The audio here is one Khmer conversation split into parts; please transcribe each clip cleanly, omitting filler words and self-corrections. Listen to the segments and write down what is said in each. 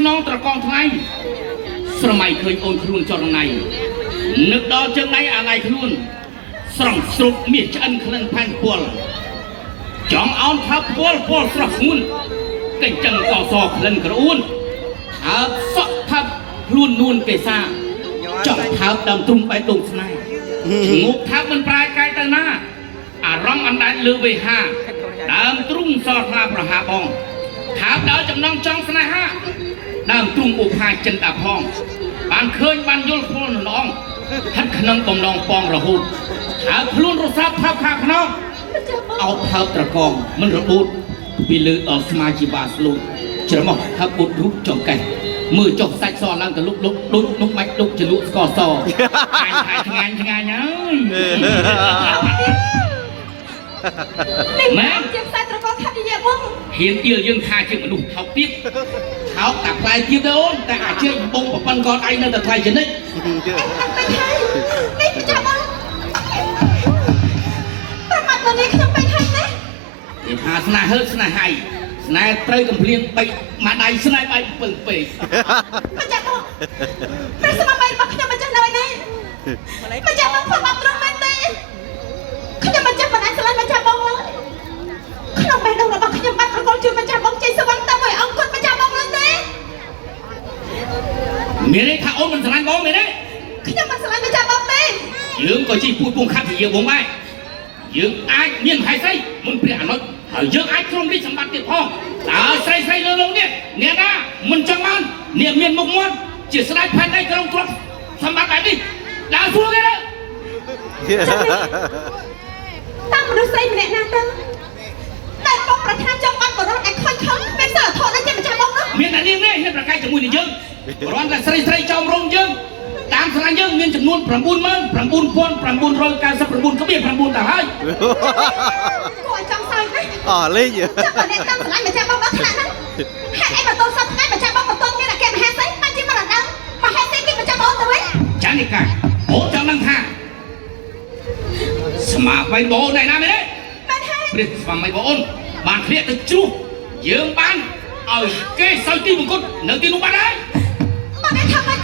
ស្នងត្រកងថ្ងៃស្រមៃឃើញអូនខ្លួនចរណៃនឹកដល់ជើងដៃអាឡៃខ្លួនស្រង់ស្រុកមាសឆ្អិនក្លិនផានពលចង់អោនថាពលស្រស់ស្ងួនកិច្ចចឹងកសក្លិនក្រអួនហើបសក់ថាប់ខ្លួននួនកេសាចង់ថាបដើមទ្រុំបែកដងស្នេហ៍ងប់ថាបមិនប្រាយកាយទៅណាអារម្មណ៍អណ្ដែតលើវេហាដើមទ្រុំសរថ្លាប្រហាបងថាបដល់ចំណងចង់ស្នេហាដើមទ្រុំឧផាចិនតាផងបានឃើញបានយល់ខ្លួននងហាត់ក្នុងបំណងពងរហូតថាខ្លួនរសាប់ថាបខាខ្នងអោបថាបត្រកងមិនរបូតពីលើដល់ស្មាជីវ៉ាស្លូតច្រមុះថាបឧដរូបចង្កេះមើលចុះសាច់សឡើងទៅលុកដូចនោះបាច់លុកចលក់ស្ករសឆ្ងាញ់ហើយម៉ែជាខ្សែត្រកងខាត់យាមកហ៊ានទៀលយើងថាជាមនុស្សថោកទៀតថោកតែផ្លែទៀតទេអូនតែអាជាបងប្រពន្ធកូនឯងនៅតែថ្លៃជានិចនេះចាំបងប្រមាថមកនេះខ្ញុំពេញហើយណាគេថាស្នេហ៍ហឺស្នេហ៍ហៃស្នេហ៍ត្រូវកំភ្លៀងបីមួយដៃស្នេហ៍បែកពឹងពេកមិនចាំបងព្រះសម័យរបស់ខ្ញុំមិនចាំដល់ណាមិនចាំបងផងបាត់ត្រង់មែនទេខ្ញុំមិនចាំបណ្ដាស្រឡាញ់មិនចាំបងឡើយក្នុងបេះដូងរបស់ខ្ញុំបាត់ប្រកបជួយមិនចាំបងចេញសវណ្ណតាមឲ្យអង្គគាត់មិនចាំបងឡើយទេមានន័យថាអូនមិនស្រឡាញ់បងមែនទេខ្ញុំមិនស្រឡាញ់មិនចាំបងទេយើងក៏ជីពូជពងខាត់ជាយើងបងដែរយើងអាចមានហេតុស្អីមុនព្រះអនុជហើយយើងអាចក្រុមរីសម្បត្តិទៀតផងតើស្រីលើលោកនេះអ្នកណាមិនចង់បានអ្នកមានមុខមាត់ជាស្ដេចផែនដីក្រុងទ្រព្យសម្បត្តិបែបនេះដើរសួរគេទៅតាមមនុស្សស្រីម្នាក់ណាទៅតែបងប្រធានចង់បានបរិយាឲ្យខូចខំមានសិលធម៌ដូចជាម្ចាស់បងនោះមានតែនាងនេះហ៊ានប្រកែកជាមួយនឹងយើងគ្រាន់តែស្រីចោមរងយើងតាមស្រឡាញ់យើងមានចំនួន 99,999 ទៅហើយគួរឲ្យចង់សើចណាអូលេងចាំតែអ្នកតាមស្រឡាញ់ម្ចាស់បងដល់ថ្នាក់ហ្នឹងហេតុអីបើតូនសពថ្ងៃម្ចាស់បងមិនតន់មានអគ្គមហេសីបានជាមិនដឹងមហេសីគេម្ចាស់បងទៅវិញចានិកាអូនចង់ដឹងថាស្មាបៃបងណែណាមែនទេបានហើយព្រះស្វាមីបងអូនបានធ្លាក់ទៅជ្រោះយើងបានឲ្យគេសោយទីមង្គលនៅទីនោះបានហើយបានតែថាម៉េច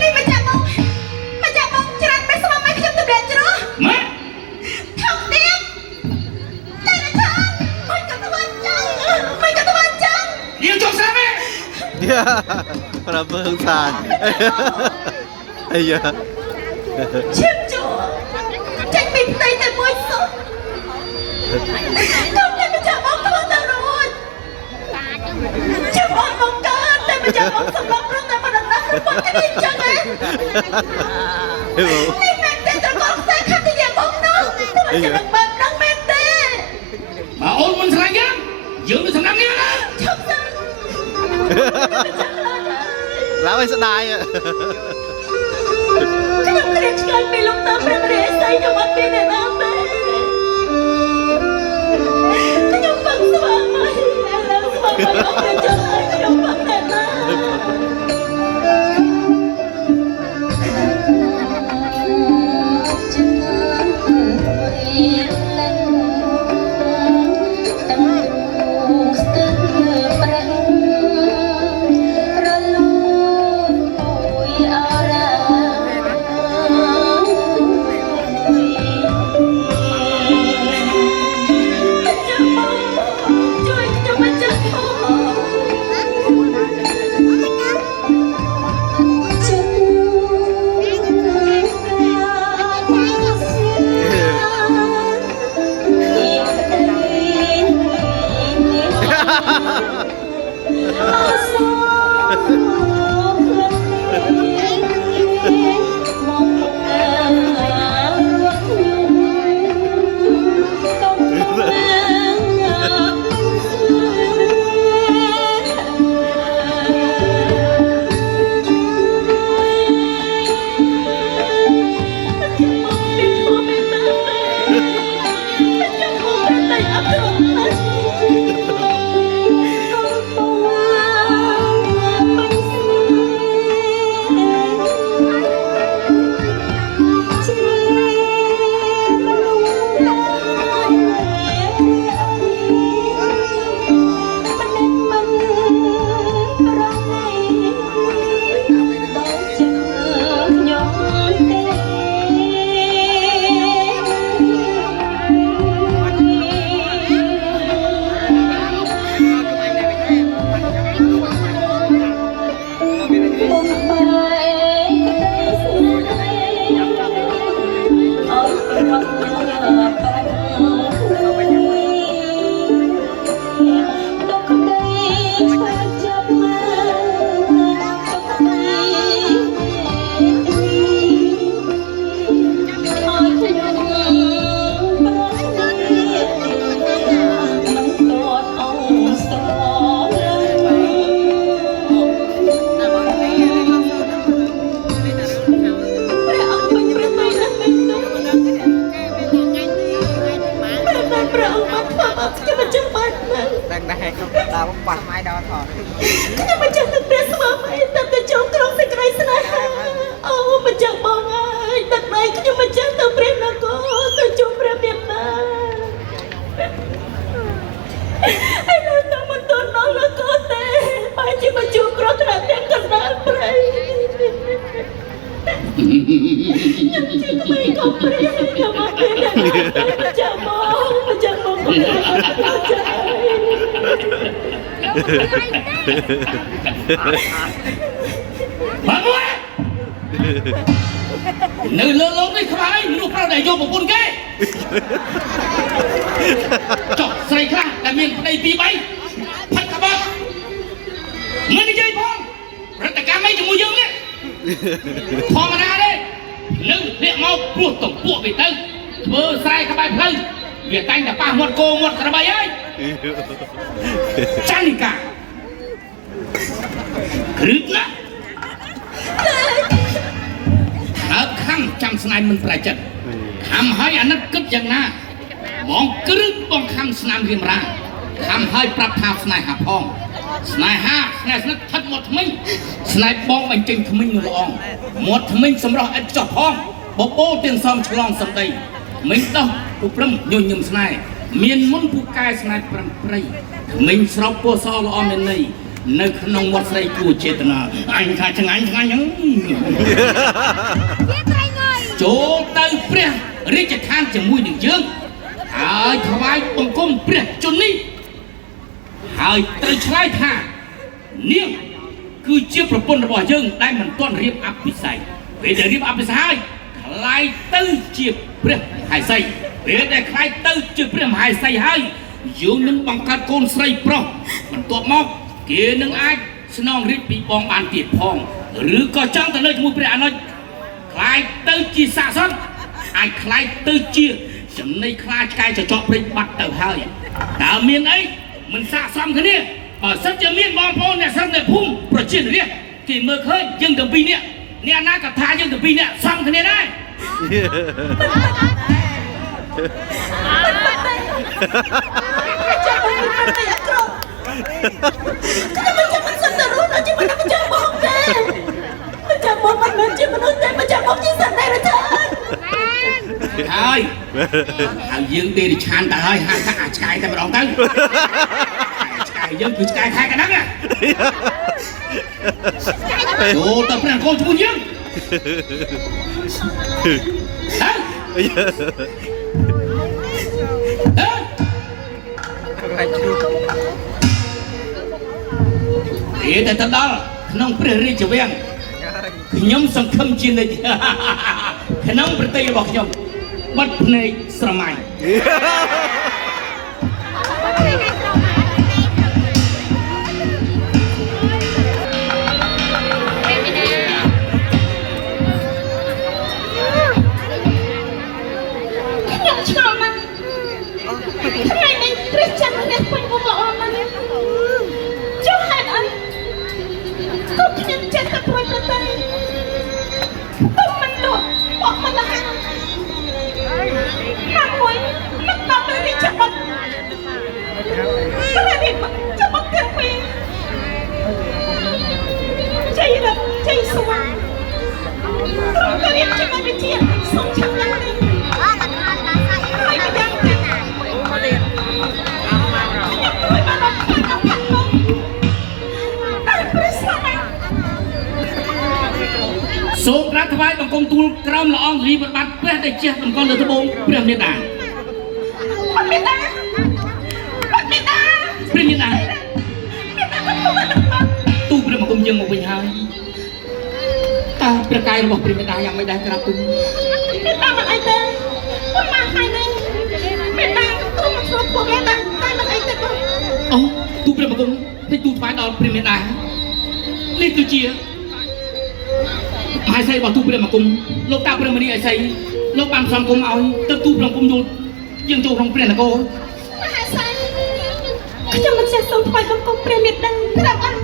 នេះម្ចាស់បងច្រានព្រះស្វាមីខ្ញុំទៅជ្រោះម៉េចថោកទៀតតែថាមិនក៏ទៅចាំយើងចង់ស្រាប់ទេប្រពើងសានអាយ៉ាឈឹកជួចេញពីផ្ទៃតែមួយសុទ្ធខ្ញុំតែម្ចាស់បងធ្វើទៅរួចជើងអូនបងកើតតែម្ចាស់បងសម្លាប់រត់តែមិនដឹងបងតែនេះចឹងហ៎នេះមែនទេត្រកងខ្សែខាត់ទៅយ៉ាងបងនោះធ្វើជានឹងបែបហ្នឹងមែនទេបើអូនមិនស្រឡាញ់យើងមិនសំណាំនេះណាឈប់សិនឡើងឲ្យស្ដាយខ្ញុំគ្រាឆ្ងាយពីលោកតាព្រះរាជស្អីខ្ញុំអត់មានអ្នកណាទេខ្ញុំបាក់ស្វាមីឥឡូវស្វាមីអត់មានចង់ឲ្យខ្ញុំបាក់តែណា ไม่ก็เปรี้ยวอย่ามาเปรี้ยวมันจะมองเปรี้ยวใจมาด้วยเนื้อเลือดลงได้ขนาดนี้ลูกเราได้โยกกับคนแก่จบใส่คราแต่เมียนในปีใบพัดกระบอกมันไม่ใช่พองรัตการไม่จะมูยืมเนี่ยพอมาหน้าเลยนึกเรียกเมาปวดตกปวดไปตึ้งเบอร์ใส่กระบายเพลิงเบียดตังแต่ป้าหมดโกหมดกระบายเอ้ยจันนิกาครึกนะเอาข้างจำสนายมันประจัดทำให้อันนั้นกึศอย่างน่ามองกรึกบองคำสนามเรียมราทำให้ปรับทางสนายหาพองสนายห้าสนายสนัดทัดหมดทมิงสนายบองมันจึงทมิงละอองหมดทมิงสำรองไอ้จอบพองโบโบเตียงซอมฉลองสำได้มิงต้องผู้พรำโยนยมสนายเมียนมุนผู้กายสนายปรำปรีมิงสอบโปซอละออมในในขนมวัดใส่กูเจตนาไอ้ข้าช่างไงยังโจเตยเปรี้ยเรียกจะทานจะมุ้ยหนึ่งเยื้องหายถวายบังคมเปรี้ยจนนี้หายเตยชายท่าเนี่ยคือเชี่ยวประปนระบอยเยื้องได้มันต้นเรียบอับพิสัยเวลาเรียบอับพิสัยคลายเตยเชี่ยวเปรี้ยหายใส่เวลาคลายเตยเชี่ยวเปรี้ยหายใส่ให้ยื้องนึงบังคับโกนใส่ปลอกมันตัวมอกเกี่ยนึงไอ้สนองริบปีบองบานเตียดพองหรือก็จ้องแต่เลยจมูกเปรี้ยอันนั้นคลายเตยจีสะสมไอ้คลายเตยจีจำในคลายกายจะเจาะปริบัตเตอร์ให้แต่เมียนไอ้มันสะสมแค่นี้พอสักจะเมียนบองพองเนี่ยสักเนี่ยพุ่งประชิดเรียกที่เมื่อเคยยังถึงปีเนี่ยเนี่ยน่ากับทายังถึงปีเนี่ยซ้ำแค่นี้ได้มันสันตรุนอาจจะมันจะมองได้มันจะมองมันมันจะมนุษย์แต่มันจะมองที่สันได้หรือเปล่าเฮ้ยเอายืงตีดิฉันแต่เฮ้ยห้าข้าสกายแต่มาลองตั้งสกายยืงคือสกายใครกันนักอ่ะโอ้แต่เพื่อนโกงชุนยืงฮะแต่ตอนนั้นน้องเปรี้ยรีจะเวียงยมสังคมจีนเลยน้องประเทศบอกยมวัดในสมัยโศกรัฐบาลบังคมตูลกรมละอองรีบบัดเพื่อได้เชี่ยบังคมเลยทบงเปรี้ยมเนียดาเปรี้ยมเนียดาตู้เปรี้ยมบังคมยังมาเป็นหายตาประกายบอกเปรี้ยมเนียดายังไม่ได้กระตุ้นเนียดามันไอเต้มันมาใครเนี่ยเนียดาตู้มันสวมพวกเนียดาได้มันไอเต้อ๋อตู้เปรี้ยมบังคมให้ตู้ฝ่ายดอนเปรี้ยมเนียดานี่ตัวเชี่ยหายใส่บอกทุกเรื่องมากุมโลกตาเปลี่ยนมาดีไอ้ใส่โลกบางสังคมเอาตึกตูปลงกุมดูยังโจของเปลี่ยนนะโก้หายใส่ขจมันจะส่งไปกับกุมเปลี่ยนเม็ดดังกระดับอัน